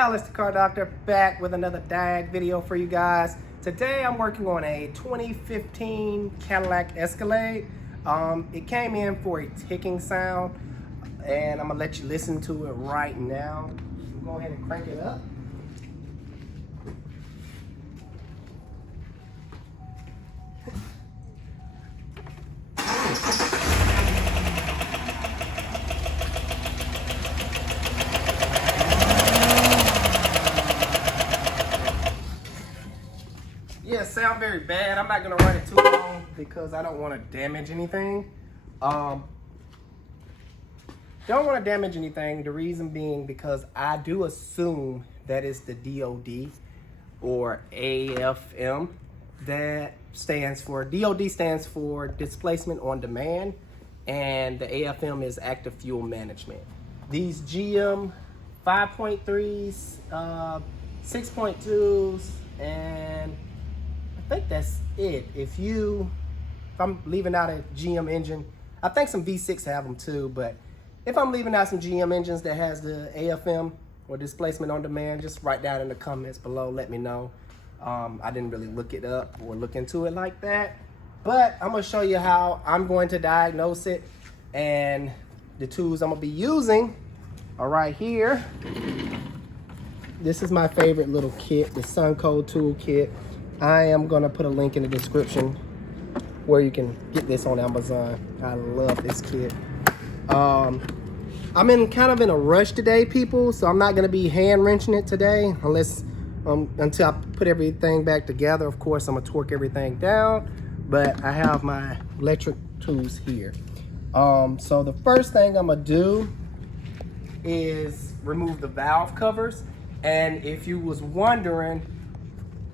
Alex the Car Doctor, back with another Diag video for you guys. Today I'm working on a 2015 Cadillac Escalade. It came in for a ticking sound, and I'm gonna let you listen to it right now. Go ahead and crank it up. Yeah, it sounds very bad. I'm not gonna run it too long because I don't want to damage anything. Don't want to damage anything. The reason being because I do assume that it's the DOD or AFM. That stands for, DOD stands for displacement on demand, and the AFM is active fuel management. These GM 5.3s, 6.2s, and I think that's it. If I'm leaving out a GM engine, I think some V6 have them too, but if I'm leaving out some GM engines that has the AFM or displacement on demand, just write down in the comments below, let me know. I didn't really look it up or look into it like that, but I'm gonna show you how I'm going to diagnose it, and the tools I'm gonna be using are right here. This is my favorite little kit, the Sunco tool kit. I am gonna put a link in the description where you can get this on Amazon. I love this kit. I'm kind of in a rush today, people, so I'm not gonna be hand wrenching it today unless until I put everything back together. Of course, I'm gonna torque everything down, but I have my electric tools here. So the first thing I'm gonna do is remove the valve covers. And if you was wondering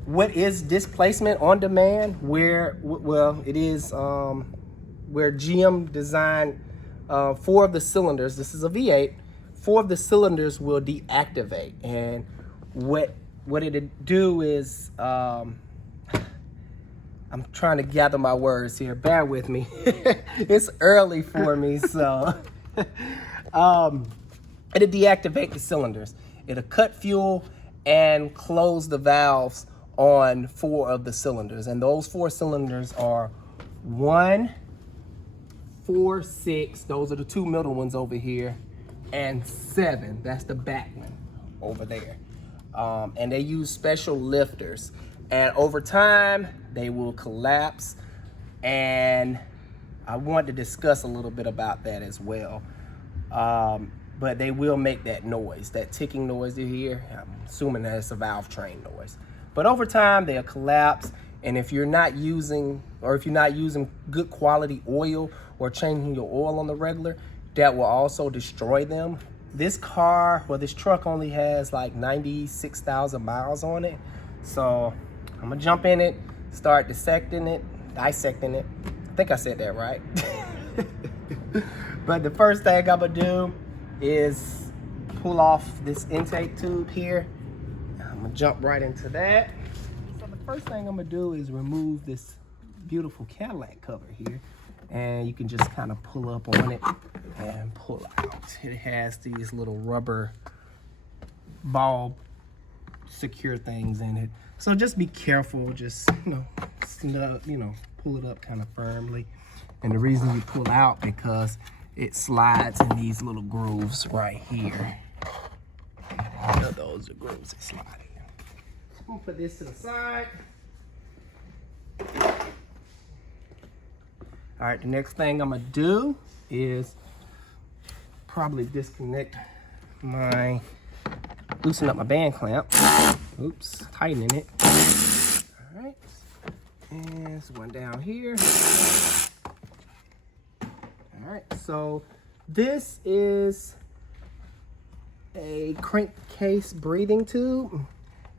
what is displacement on demand, well, it is where GM designed 4 of the cylinders. This is a V8. 4 of the cylinders will deactivate, and what it'd do is, I'm trying to gather my words here. Bear with me. It's early for me, so it'll deactivate the cylinders. It'll cut fuel and close the valves on 4 of the cylinders, and those 4 cylinders are 1, 4, 6. Those are the 2 middle ones over here, and 7. That's the back one over there. And they use special lifters, and over time they will collapse, and I want to discuss a little bit about that as well. But they will make that noise, that ticking noise you hear. I'm assuming that it's a valve train noise. But over time they'll collapse, and if you're not using good quality oil or changing your oil on the regular, that will also destroy them. This car, well, this truck only has like 96,000 miles on it. So I'm gonna jump in it, start dissecting it. I think I said that right. But the first thing I'm gonna do is pull off this intake tube here. I'm gonna jump right into that. So the first thing I'm gonna do is remove this beautiful Cadillac cover here, and you can just kind of pull up on it and pull out. It has these little rubber ball secure things in it, so just be careful. Just pull it up kind of firmly. And the reason you pull out, because it slides in these little grooves right here. Those are grooves that slide in. I'm gonna put this to the side. All right, the next thing I'm gonna do is probably loosen up my band clamp. Oops, tightening it. All right, and there's one down here. All right, so this is a crankcase breathing tube,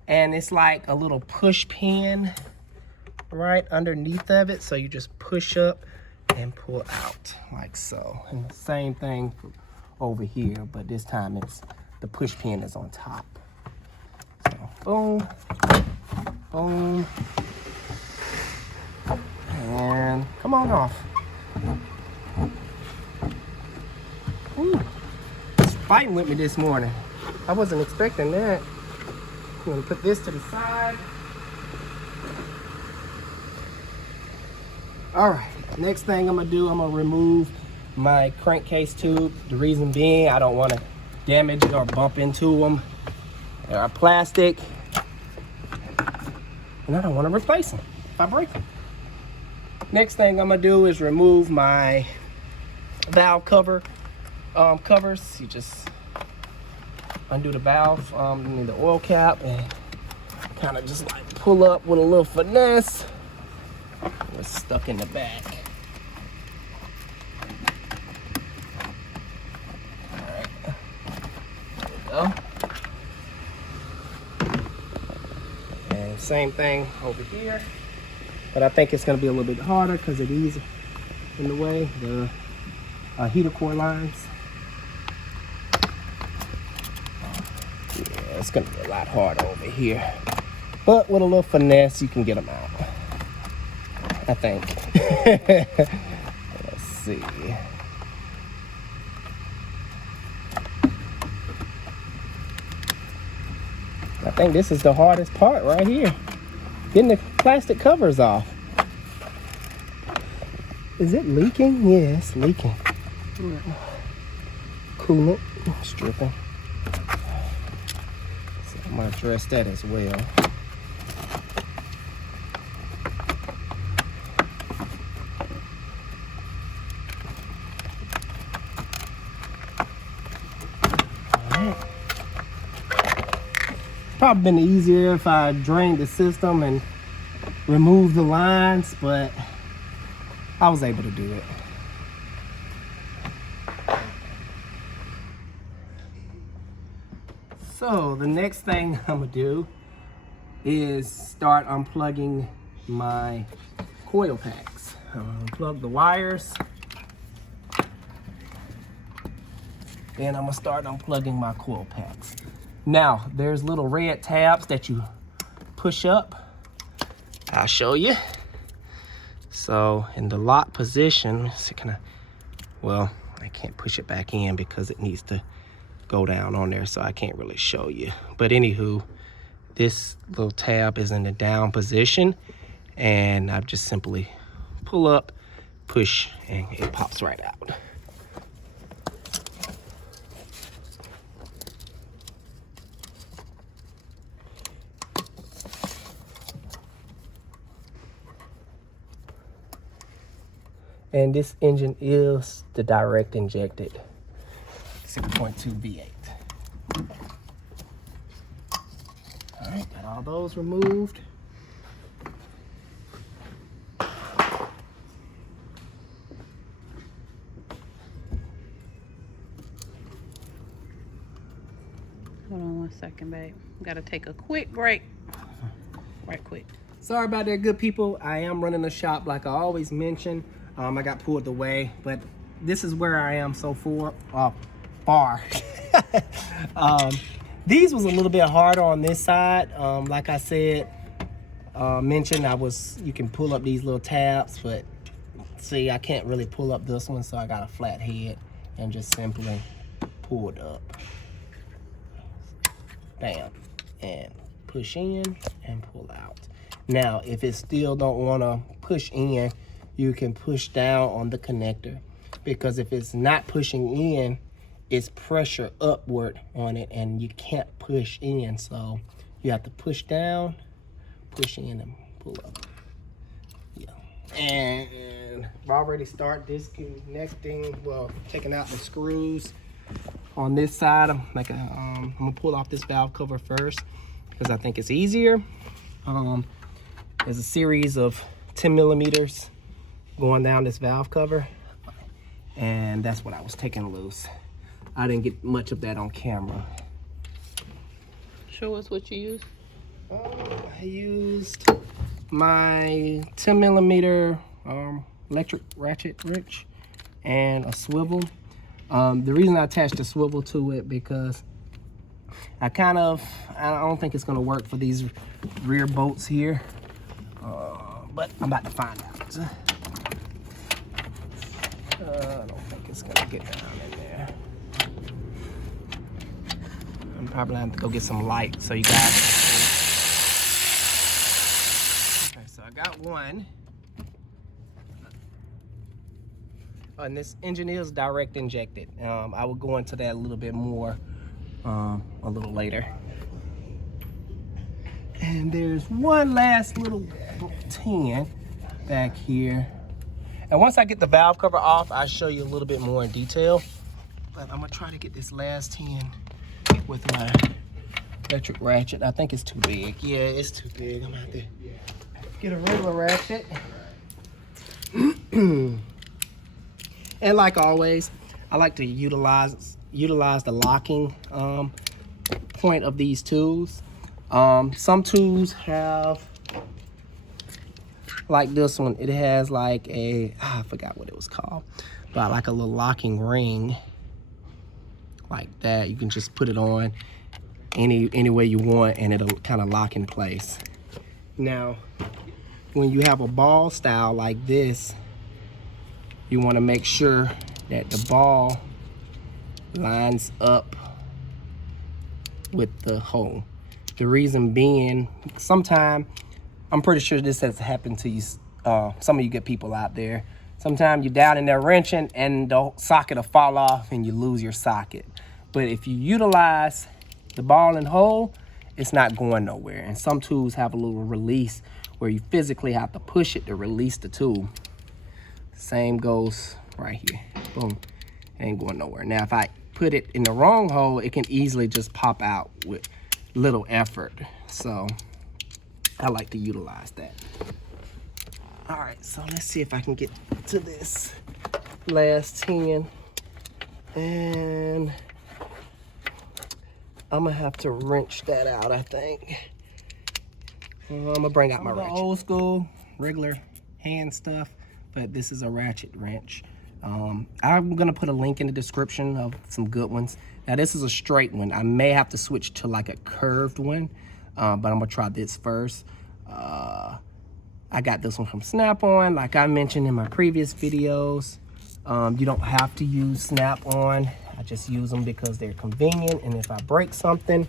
and it's like a little push pin right underneath of it. So you just push up and pull out like so. And the same thing over here, but this time it's the push pin is on top. So boom, boom, and come on off. Ooh, it's fighting with me this morning. I wasn't expecting that. gonna put this to the side. All right, next thing I'm gonna do, I'm gonna remove my crankcase tube. The reason being, I don't wanna damage it or bump into them. They are plastic, and I don't wanna replace them if I break them. Next thing I'm gonna do is remove my valve covers. You just undo the valve, the oil cap, and kind of just like pull up with a little finesse. It's stuck in the back. All right, there we go. And same thing over here, but I think it's going to be a little bit harder because of these in the way, the heater core lines. Yeah, it's going to be a lot harder over here, but with a little finesse, you can get them out, I think. Let's see. I think this is the hardest part right here. Getting the plastic covers off. Is it leaking? Yeah, it's leaking. Coolant it's dripping. So I'm gonna address that as well. Probably been easier if I drained the system and removed the lines, but I was able to do it. So the next thing I'm gonna do is start unplugging my coil packs. Unplug the wires. Then I'm gonna start unplugging my coil packs. Now, there's little red tabs that you push up. I'll show you. So in the lock position, it's well, I can't push it back in because it needs to go down on there, so I can't really show you. But anywho, this little tab is in the down position, and I just simply pull up, push, and it pops right out. And this engine is the direct injected 6.2 V8. All right, got all those removed. Hold on 1 second, babe. Gotta take a quick break. Right quick. Sorry about that, good people. I am running a shop like I always mention. I got pulled away, but this is where I am so far. These was a little bit harder on this side. Like I said, mentioned, you can pull up these little tabs, but see, I can't really pull up this one, so I got a flat head and just simply pull it up. Bam, and push in and pull out. Now, if it still don't want to push in, you can push down on the connector, because if it's not pushing in, it's pressure upward on it and you can't push in. So you have to push down, push in, and pull up. Yeah. And I've already started disconnecting, well, taking out the screws on this side. I'm gonna pull off this valve cover first because I think it's easier. There's a series of 10 millimeters going down this valve cover, and that's what I was taking loose. I didn't get much of that on camera. Show us what you used. I used my 10 millimeter electric ratchet wrench and a swivel. The reason I attached a swivel to it because I don't think it's gonna work for these rear bolts here, but I'm about to find out. I don't think it's gonna get down in there. I'm probably gonna have to go get some light so you guys can see. Okay, so I got one. And this engine is direct injected. I will go into that a little bit more a little later. And there's one last little tin back here. And once I get the valve cover off, I'll show you a little bit more in detail. But I'm gonna try to get this last tin with my electric ratchet. I think it's too big. Yeah, it's too big. I'm gonna have to get a regular ratchet. And like always, I like to utilize the locking point of these tools. Some tools have, like this one, it has like a, I forgot what it was called, but like a little locking ring like that. You can just put it on any way you want and it'll kind of lock in place. Now, when you have a ball style like this, you want to make sure that the ball lines up with the hole. The reason being, sometime, I'm pretty sure this has happened to you, some of you good people out there. Sometimes you're down in there wrenching and the socket will fall off and you lose your socket. But if you utilize the ball and hole, it's not going nowhere. And some tools have a little release where you physically have to push it to release the tool. Same goes right here. Boom. Ain't going nowhere. Now, if I put it in the wrong hole, it can easily just pop out with little effort. So I like to utilize that. All right, so let's see if I can get to this last tin. And I'm gonna have to wrench that out, I think. I'm gonna bring out my ratchet. Old school, regular hand stuff, but this is a ratchet wrench. I'm gonna put a link in the description of some good ones. Now this is a straight one. I may have to switch to like a curved one, but I'm gonna try this first. I got this one from Snap-on. Like I mentioned in my previous videos, you don't have to use Snap-on. I just use them because they're convenient, and if I break something,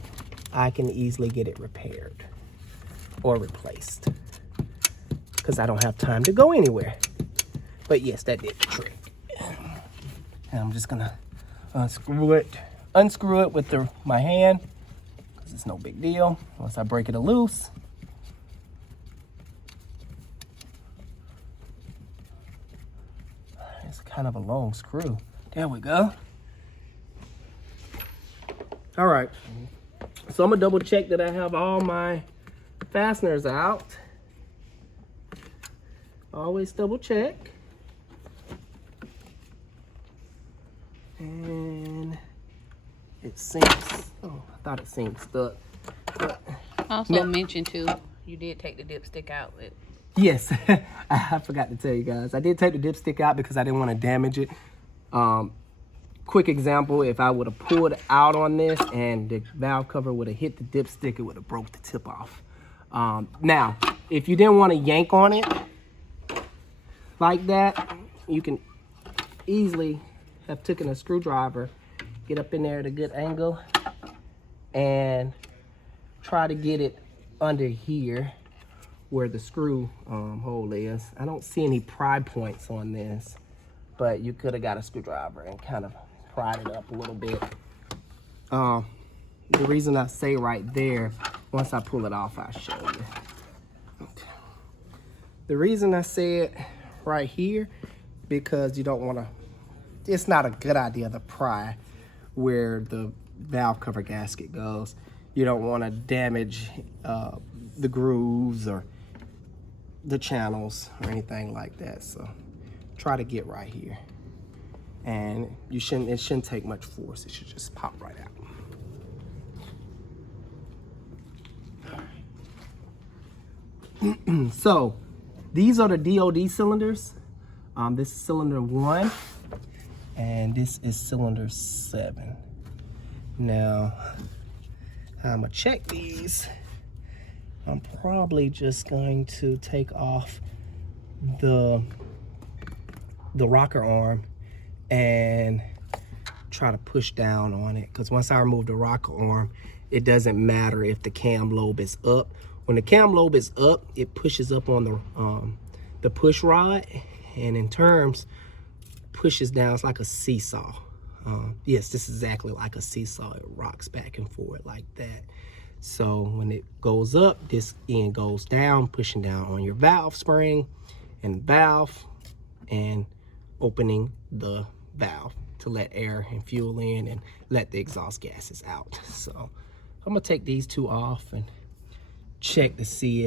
I can easily get it repaired or replaced because I don't have time to go anywhere. But yes, that did the trick. And I'm just gonna unscrew it with my hand because it's no big deal. Once I break it loose, it's kind of a long screw. There we go. All right, so I'm gonna double check that I have all my fasteners out. Always double check. And it sinks. Oh, I thought it sinks stuck. But also mention too, you did take the dipstick out. Yes, I forgot to tell you guys. I did take the dipstick out because I didn't want to damage it. Quick example, if I would have pulled out on this and the valve cover would have hit the dipstick, it would have broke the tip off. Now, if you didn't want to yank on it like that, you can easily have taken a screwdriver, get up in there at a good angle, and try to get it under here where the screw hole is. I don't see any pry points on this, but you could have got a screwdriver and kind of pried it up a little bit. The reason I say right there, once I pull it off, I'll show you. Okay. The reason I say it right here, because you don't want to, it's not a good idea to pry where the valve cover gasket goes. You don't want to damage the grooves or the channels or anything like that. So try to get right here. And it shouldn't take much force. It should just pop right out. So these are the DOD cylinders. This is cylinder 1 and this is cylinder 7. Now I'm gonna check these. I'm probably just going to take off the rocker arm and try to push down on it, because once I remove the rocker arm, it doesn't matter if the cam lobe is up. When the cam lobe is up, it pushes up on the push rod, and in terms, pushes down. It's like a seesaw. Yes, this is exactly like a seesaw. It rocks back and forth like that. So when it goes up, this end goes down, pushing down on your valve spring and valve, and opening the valve to let air and fuel in and let the exhaust gases out. So I'm gonna take these two off and check to see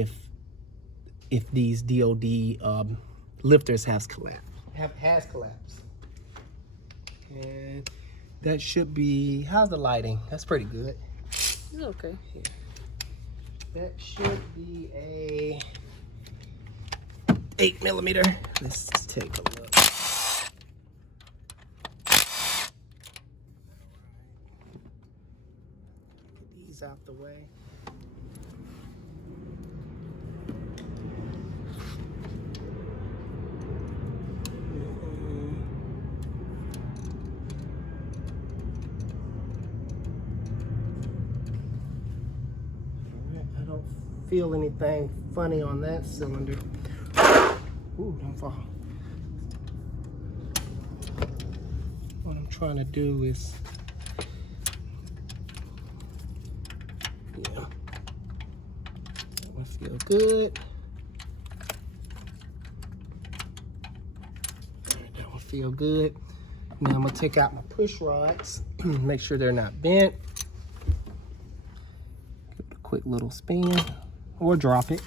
if these DOD lifters has collapsed. And that should be, how's the lighting? That's pretty good. It's okay. Yeah. That should be a 8mm. Let's take a look. Get these out the way. I don't feel anything funny on that cylinder. Ooh, don't fall. What I'm trying to do is, yeah, that one feel good. All right, that one feel good. Now I'm gonna take out my push rods, make sure they're not bent. Give it a quick little spin, or drop it.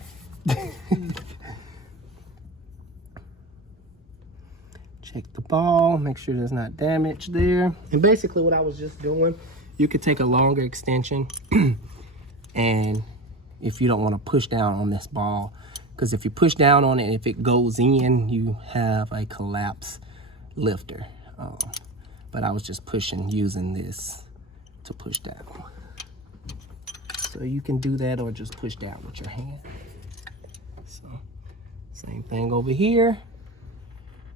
Check the ball, make sure there's not damage there. And basically what I was just doing, you could take a longer extension and if you don't want to push down on this ball, because if you push down on it, if it goes in, you have a collapse lifter. But I was just pushing, using this to push down. So you can do that or just push down with your hand. So same thing over here.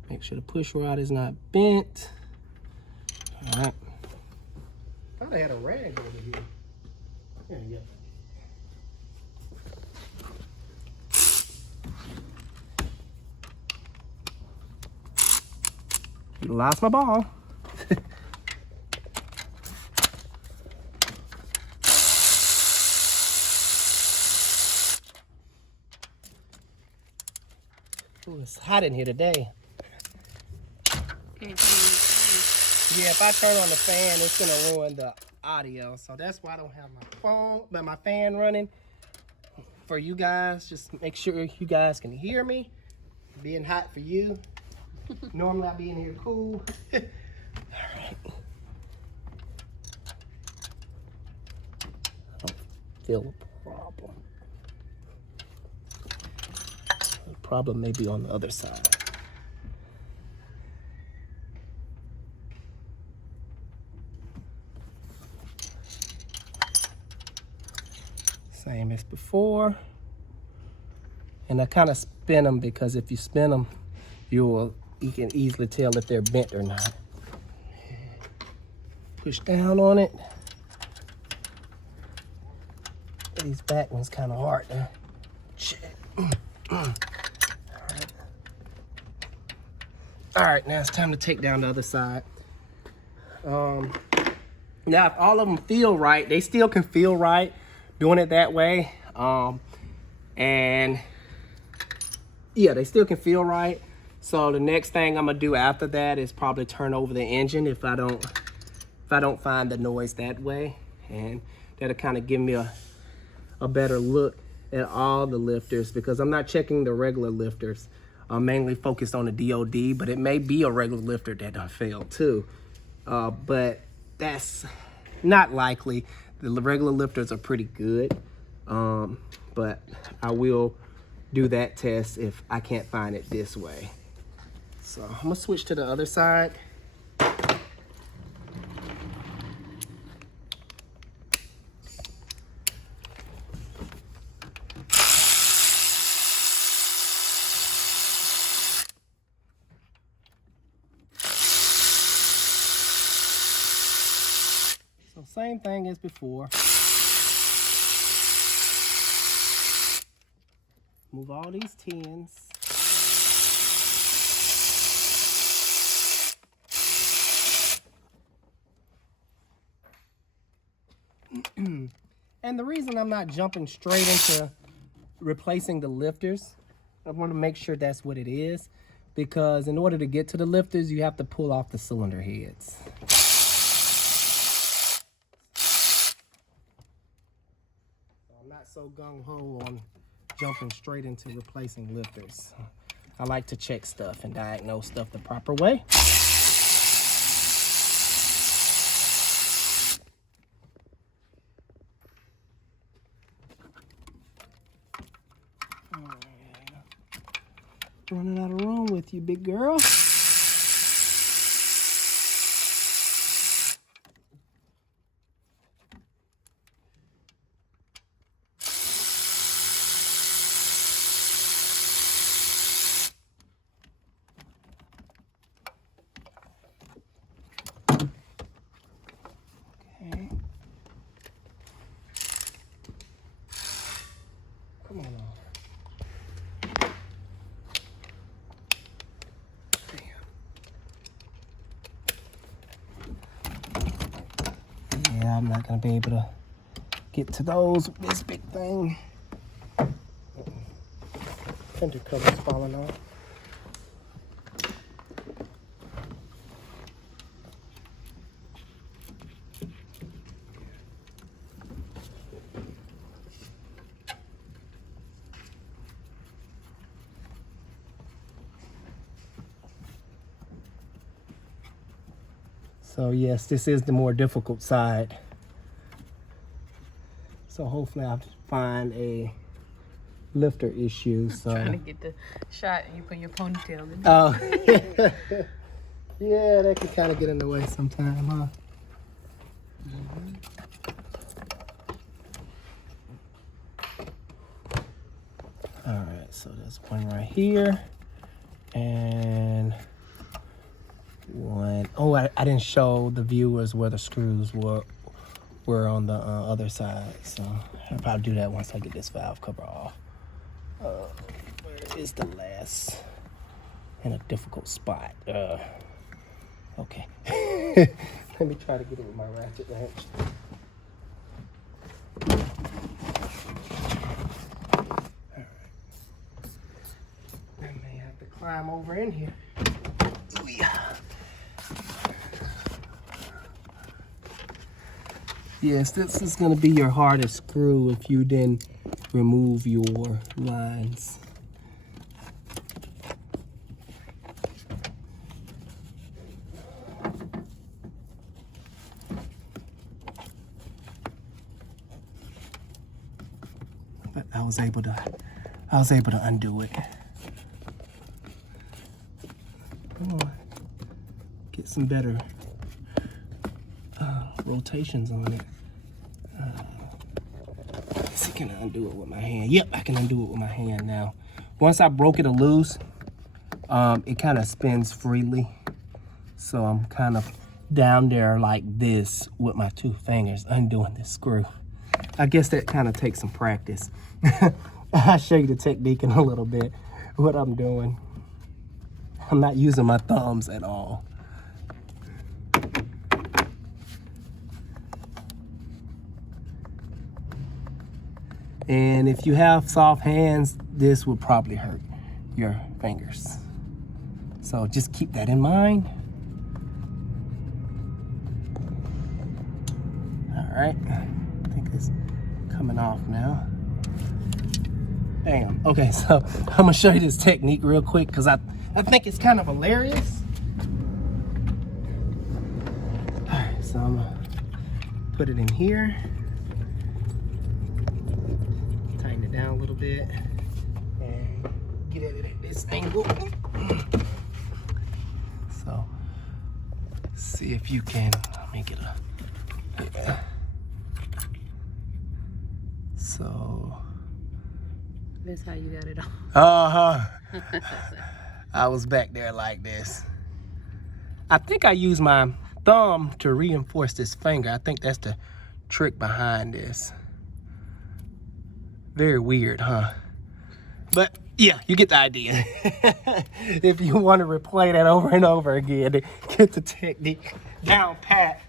Make sure the push rod is not bent. All right. Thought I had a rag over here. There you go. You lost my ball. Ooh, it's hot in here today. Yeah, if I turn on the fan, it's gonna ruin the audio. So that's why I don't have my phone, but my fan running for you guys. Just make sure you guys can hear me. Being hot for you. Normally I'll be in here cool. All right. I don't feel a problem. The problem may be on the other side. Same as before. And I kind of spin them because if you spin them, you can easily tell if they're bent or not. Push down on it. These back ones kind of hard to check. All right, now it's time to take down the other side. Now, if all of them feel right, they still can feel right doing it that way. And yeah, they still can feel right. So the next thing I'm gonna do after that is probably turn over the engine if I don't find the noise that way, and that'll kind of give me a better look at all the lifters, because I'm not checking the regular lifters. I'm mainly focused on the DOD, but it may be a regular lifter that done failed too. But that's not likely. The regular lifters are pretty good, but I will do that test if I can't find it this way. So I'm gonna switch to the other side. same thing as before. Move all these tins. And the reason I'm not jumping straight into replacing the lifters, I want to make sure that's what it is, because in order to get to the lifters, you have to pull off the cylinder heads. I'm not so gung-ho on jumping straight into replacing lifters. I like to check stuff and diagnose stuff the proper way. Running out of room with you, big girl. Okay. Come on off. Yeah, I'm not gonna be able to get to those with this big thing. Fender cover's falling off. So yes, this is the more difficult side. So hopefully I'll find a lifter issue. So Trying to get the shot and you put your ponytail in. oh, yeah, that can kind of get in the way sometime, huh? All right, so there's one right here, and one. Oh, I didn't show the viewers where the screws were on the other side, so I'll probably do that once I get this valve cover off. Where is the last in a difficult spot? Okay. Let me try to get it with my ratchet wrench. Alright. I may have to climb over in here. Ooh, yeah. Yes, this is going to be your hardest screw if you then remove your lines. But I was able to undo it. Come on, get some better rotations on it. Let's see, can I undo it with my hand? Yep, I can undo it with my hand now. Once I broke it loose, it kind of spins freely. So I'm kind of down there like this with my two fingers undoing this screw. I guess that kind of takes some practice. I'll show you the technique in a little bit, what I'm doing. I'm not using my thumbs at all. And if you have soft hands, this will probably hurt your fingers. So just keep that in mind. All right, I think it's coming off now. Bam. Okay, so I'm gonna show you this technique real quick because I think it's kind of hilarious. All right, so I'm gonna put it in here. Down a little bit and get at it at this angle. So see if you can make it a yeah. So That's how you got it on. I was back there like this. I think I used my thumb to reinforce this finger. I think that's the trick behind this. Very weird, huh? But yeah, you get the idea. If you want to replay that over and over again to get the technique down pat,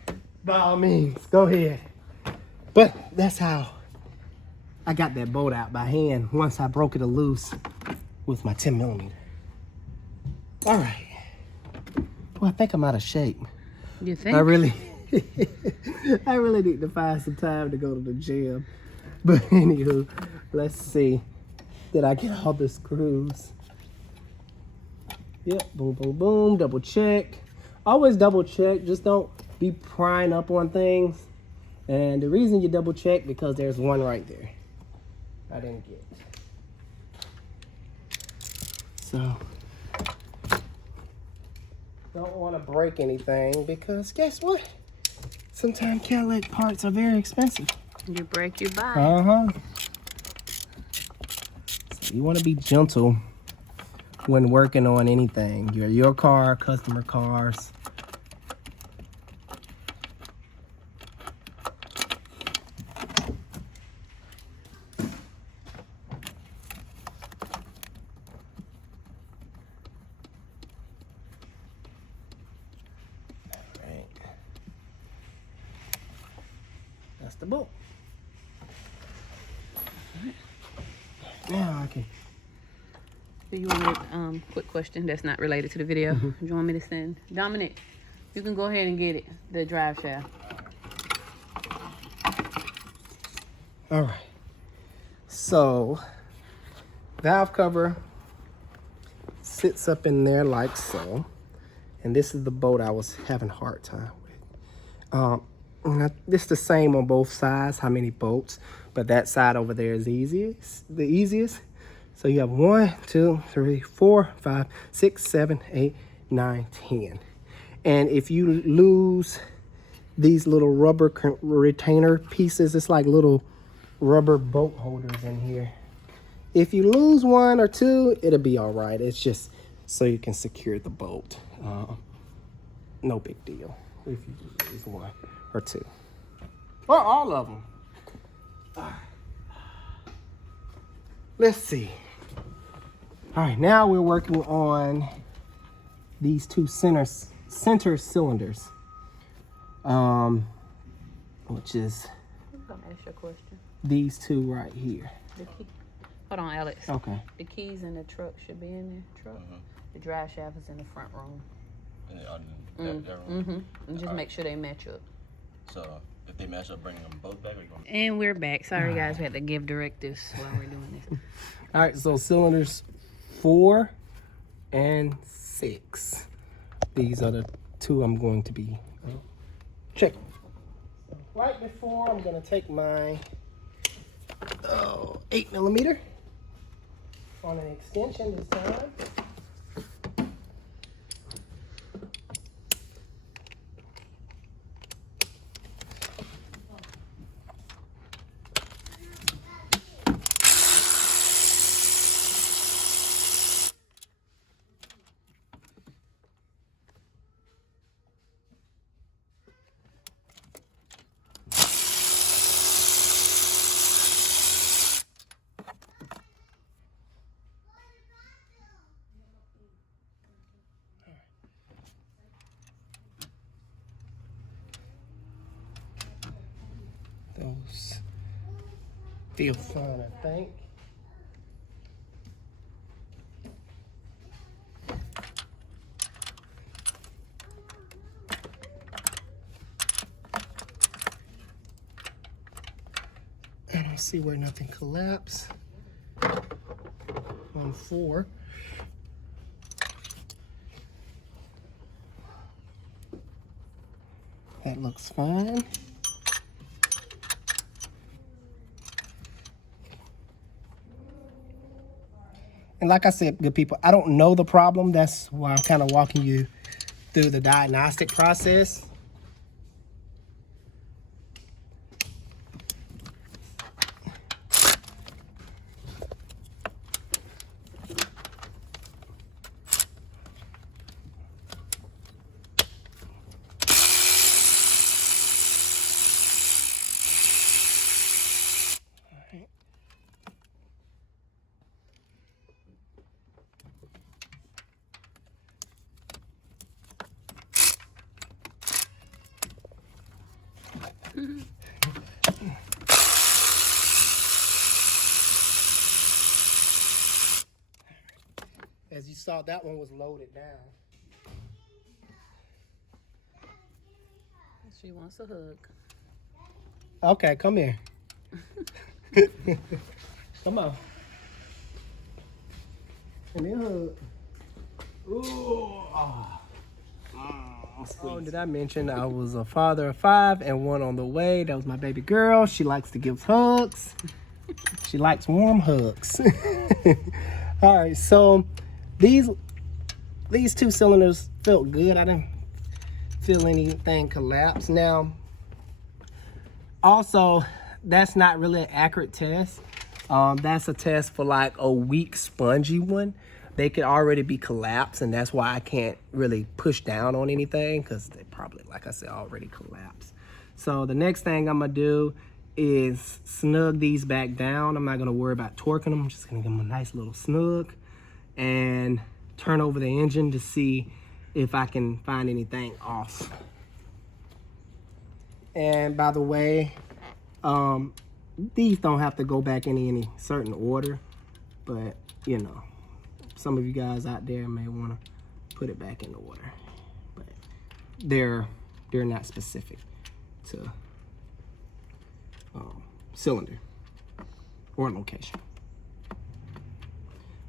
by all means, go ahead. But that's how I got that bolt out by hand once I broke it loose with my 10 millimeter. All right. Well, I think I'm out of shape. You think? I really need to find some time to go to the gym. But anywho, let's see. Did I get all the screws? Yep, boom, boom, boom, double check. Always double check, just don't be prying up on things. And the reason you double check, because there's one right there I didn't get. So, don't want to break anything because guess what? Sometimes Cadillac parts are very expensive. You break, you buy. Uh-huh. So you want to be gentle when working on anything. Your car, customer cars. Alright. That's the bolt. Now I can. Do you want me to, quick question that's not related to the video. Do you want me to send Dominic? You can go ahead and get it, the drive shaft. All right. So, valve cover sits up in there like so. And this is the bolt I was having a hard time with. This is the same on both sides, how many bolts, but that side over there is the easiest. So you have 1, 2, 3, 4, 5, 6, 7, 8, 9, 10. And if you lose these little rubber retainer pieces, it's like little rubber bolt holders in here. If you lose 1 or 2, it'll be all right. It's just so you can secure the bolt. No big deal if you lose 1 or 2. Or all of them. All right. Let's see. All right, now we're working on these two center cylinders, which is I'm gonna ask you a question. these two right here. The key. Hold on, Alex. Okay. The keys in the truck should be in the truck. The drive shaft is in the front room. And just make sure they match up. So if they match up, bring them both back. Or you want And we're back. Sorry, guys, we had to give directives while we're doing this. All right, so cylinders 4 and 6. These are the two I'm going to be checking. So right before, I'm going to take my 8 millimeter on an extension this time. Those feel fine, I think. I don't see where nothing collapsed on 4. That looks fine. And like I said, good people, I don't know the problem. That's why I'm kind of walking you through the diagnostic process. As you saw, that one was loaded down. She wants a hug. Okay, come here. Come on. Give me a hug. Ooh. Oh, did I mention I was a father of 5 and 1 on the way? That was my baby girl. She likes to give hugs. She likes warm hugs. All right, so these 2 cylinders felt good. I didn't feel anything collapse. Now, also, that's not really an accurate test. That's a test for like a weak, spongy one. They could already be collapsed, and that's why I can't really push down on anything, because they probably, like I said, already collapsed. So the next thing I'm gonna do is snug these back down. I'm not gonna worry about torquing them. I'm just gonna give them a nice little snug and turn over the engine to see if I can find anything off. And by the way, these don't have to go back in any certain order, but you know, some of you guys out there may want to put it back in order, but they're not specific to cylinder or location.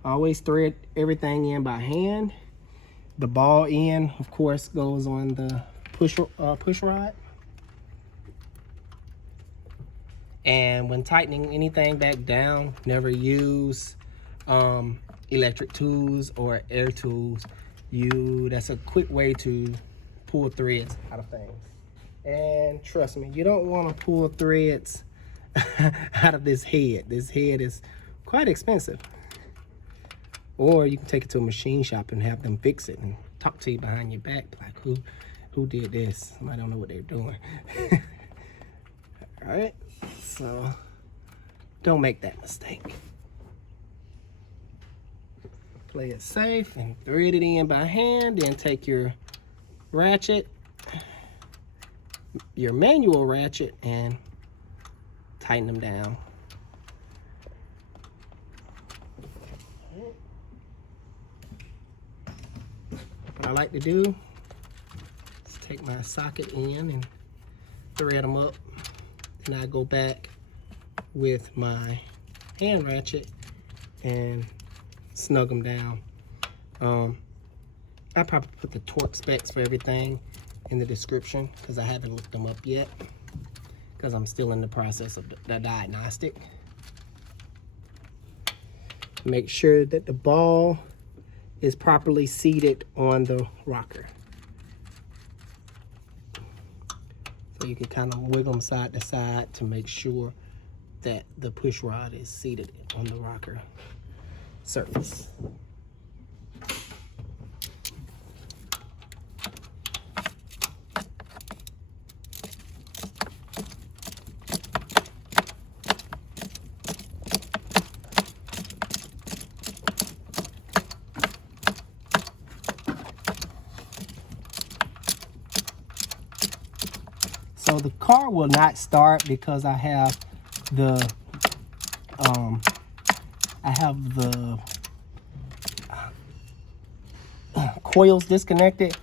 Always thread everything in by hand. The ball end, of course, goes on the push rod. And when tightening anything back down, never use electric tools or air tools. That's a quick way to pull threads out of things. And trust me, you don't want to pull threads out of this head. This head is quite expensive. Or you can take it to a machine shop and have them fix it and talk to you behind your back, like, who did this? Somebody don't know what they're doing. All right, so don't make that mistake. Play it safe and thread it in by hand, then take your ratchet, your manual ratchet, and tighten them down. What I like to do is take my socket in and thread them up, and I go back with my hand ratchet and snug them down. I probably put the torque specs for everything in the description because I haven't looked them up yet, because I'm still in the process of the diagnostic. Make sure that the ball is properly seated on the rocker. So you can kind of wiggle them side to side to make sure that the push rod is seated on the rocker surface. So the car will not start because I have the coils disconnected,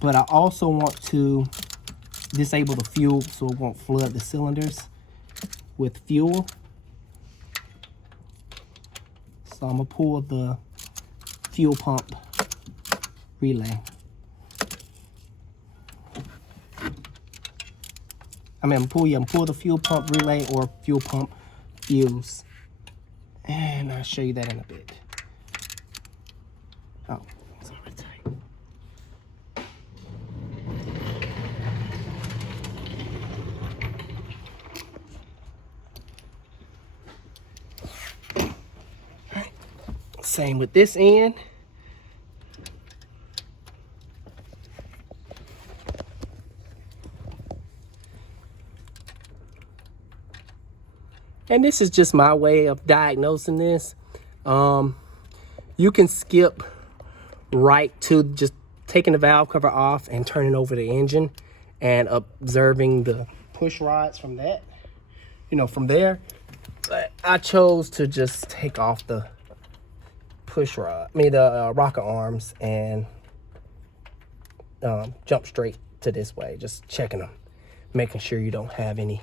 but I also want to disable the fuel so it won't flood the cylinders with fuel. So I'm gonna pull the fuel pump relay. Pull the fuel pump relay or fuel pump fuse, and I'll show you that in a bit. Oh, it's already tight. All right. Same with this end. And this is just my way of diagnosing this. You can skip right to just taking the valve cover off and turning over the engine and observing the push rods from that, from there. But I chose to just take off the push rod, the rocker arms, and jump straight to this way. Just checking them, making sure you don't have any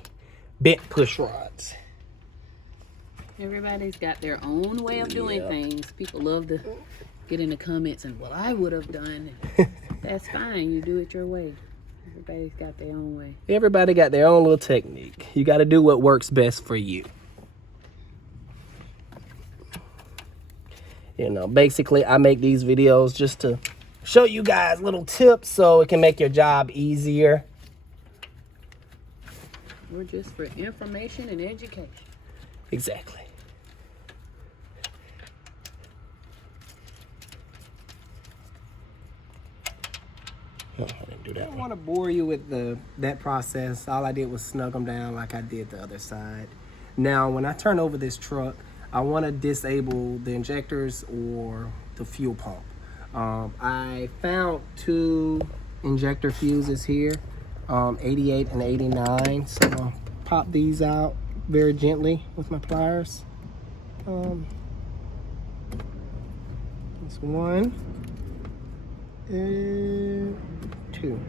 bent push rods. Everybody's got their own way of doing things. People love to get in the comments and, well, I would have done. That's fine. You do it your way. Everybody's got their own way. Everybody got their own little technique. You got to do what works best for you. You know, basically, I make these videos just to show you guys little tips so it can make your job easier. Or just for information and education. Exactly. Oh, I didn't do that. I don't want to bore you with that process. All I did was snug them down like I did the other side. Now, when I turn over this truck, I want to disable the injectors or the fuel pump. I found 2 injector fuses here, 88 and 89. So I'll pop these out very gently with my pliers. This 1 and 2.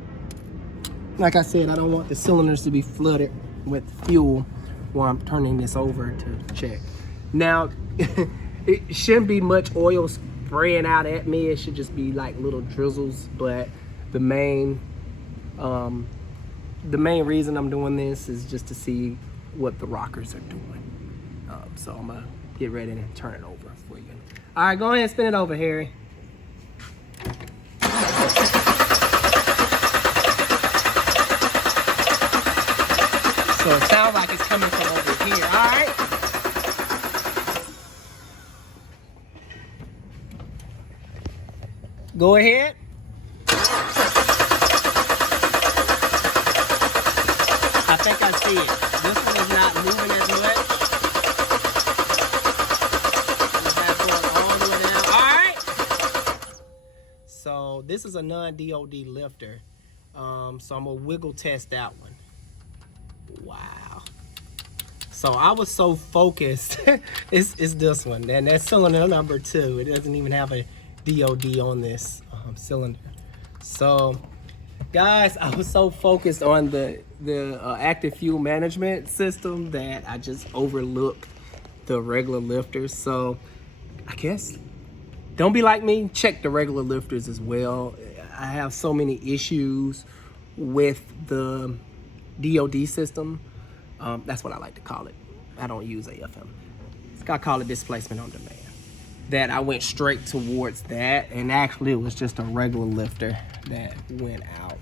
Like I said, I don't want the cylinders to be flooded with fuel while I'm turning this over to check. Now, it shouldn't be much oil spraying out at me. It should just be like little drizzles. But the main reason I'm doing this is just to see what the rockers are doing. So I'm gonna get ready and turn it over for you. All right, go ahead and spin it over, Harry. So it sounds like it's coming from over here. All right. Go ahead. I think I see it. This one is not moving as much. That's going all the way down. All right. So this is a non-DOD lifter. So I'm gonna wiggle test that one. Wow. So I was so focused. it's this one, and that's cylinder number 2. It doesn't even have a DOD on this cylinder. So guys, I was so focused on the active fuel management system that I just overlooked the regular lifters. So I guess don't be like me, check the regular lifters as well. I have so many issues with the DOD system. That's what I like to call it. I don't use AFM. I call it displacement on demand. That I went straight towards that, and actually it was just a regular lifter that went out.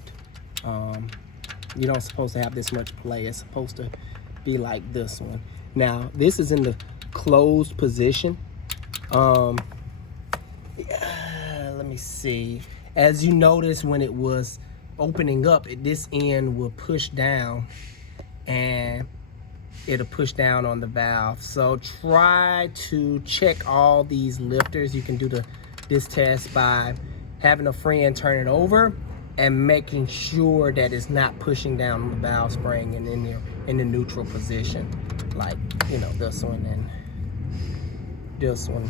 You don't supposed to have this much play. It's supposed to be like this one. Now this is in the closed position. Let me see. As you notice, when it was opening up, this end will push down and it'll push down on the valve. So try to check all these lifters. You can do this test by having a friend turn it over and making sure that it's not pushing down on the valve spring and in the neutral position, like, you know, this one and this one.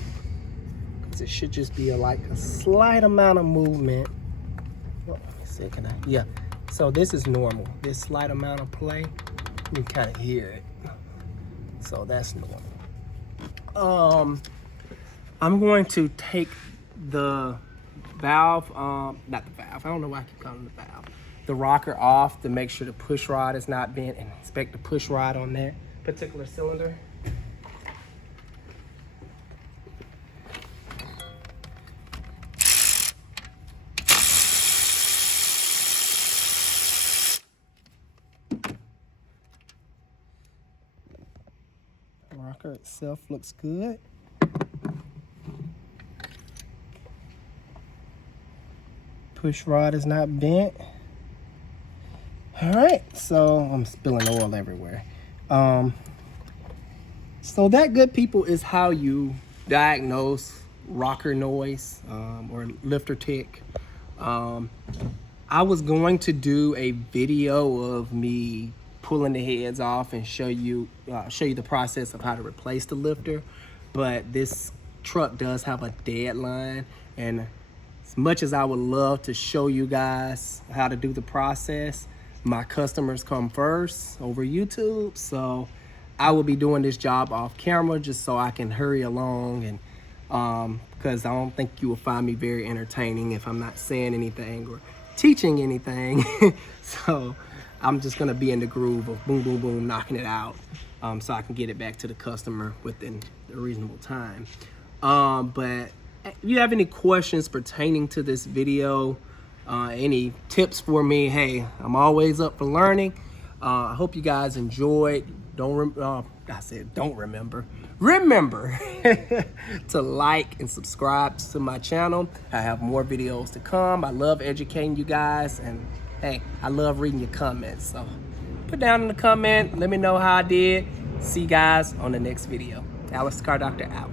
It should just be like a slight amount of movement. Oh, let me see, yeah. So this is normal. This slight amount of play, you can kind of hear it. So that's normal. I'm going to take the valve, not the valve, I don't know why I keep calling it the valve, the rocker off to make sure the push rod is not bent, and inspect the push rod on that particular cylinder. Rocker itself looks good. Push rod is not bent. All right, so I'm spilling oil everywhere. So that, good people, is how you diagnose rocker noise or lifter tick. I was going to do a video of me pulling the heads off and show you the process of how to replace the lifter, but this truck does have a deadline, and as much as I would love to show you guys how to do the process, my customers come first over YouTube, so I will be doing this job off camera just so I can hurry along, and because I don't think you will find me very entertaining if I'm not saying anything or teaching anything. So I'm just gonna be in the groove of boom, boom, boom, knocking it out, so I can get it back to the customer within a reasonable time. But if you have any questions pertaining to this video, any tips for me, hey, I'm always up for learning. I hope you guys enjoyed. Remember to like and subscribe to my channel. I have more videos to come. I love educating you guys, and hey, I love reading your comments. So put down in the comment, let me know how I did. See you guys on the next video. Alex Car Doctor out.